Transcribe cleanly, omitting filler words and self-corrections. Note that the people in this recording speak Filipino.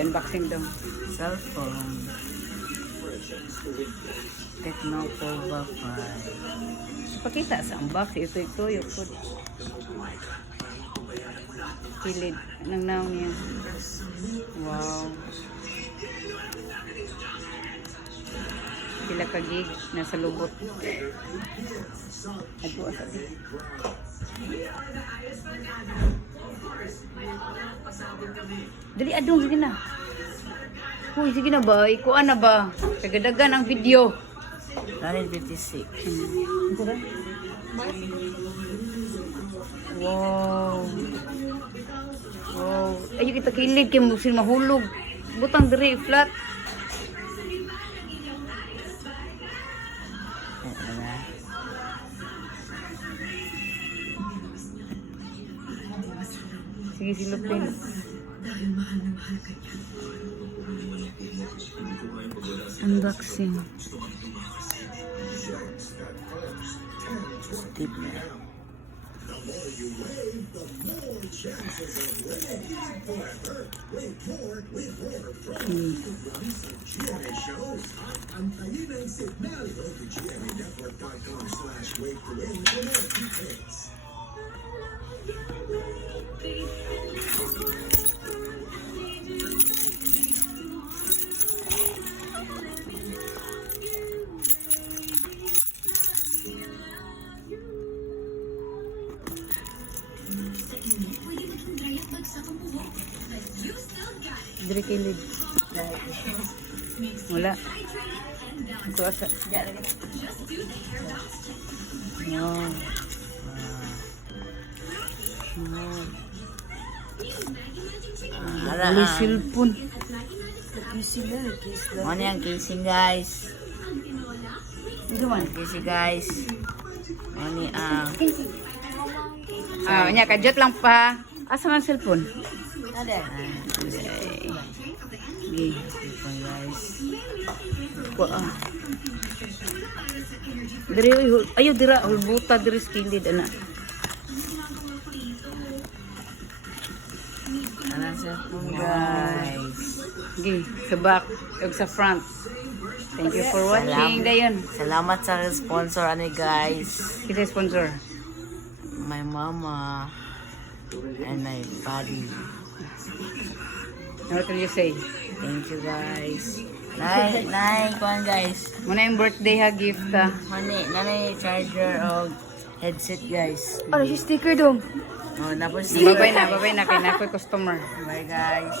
Unboxing daw. Cellphone. Tecno Pova 5. Pakita sa unboxing. Ito yung food. Kilid. Nang naon niya. Wow. Pila ka gig. Nasa lubot. Ato asa di. Dali adong, sige na. Uy, sige na ba? Ikuan na ba? Tagadagan ang video. 956. Ito ba? Wow. Wow. Ayun kita kilid kay musin mahulog. Butang diri flat. Sige silupin. Unboxing. Tip na. Diri kilid. Wala. Ito asa. Wow. Wala cellphone. Ano yung casing guys? Ito man. Casing guys. Ano Nya kajot lang pa. Asa man cellphone? Ada. Gi. Guys. Diri ayo dira hulbuta diri skilled ana. Ano cellphone guys? Gi, sa back ug sa front. Thank you for watching dayon. Salamat sa sponsor ano guys. Kita sponsor. My mama and my buddy. What can you say? Thank you guys. Kuan guys. Muna yung birthday ha gift ha. Nanay charger o headset guys. Ano yung sticker dong? Oh, tapos Babay na kay na ko'y customer. Bye guys.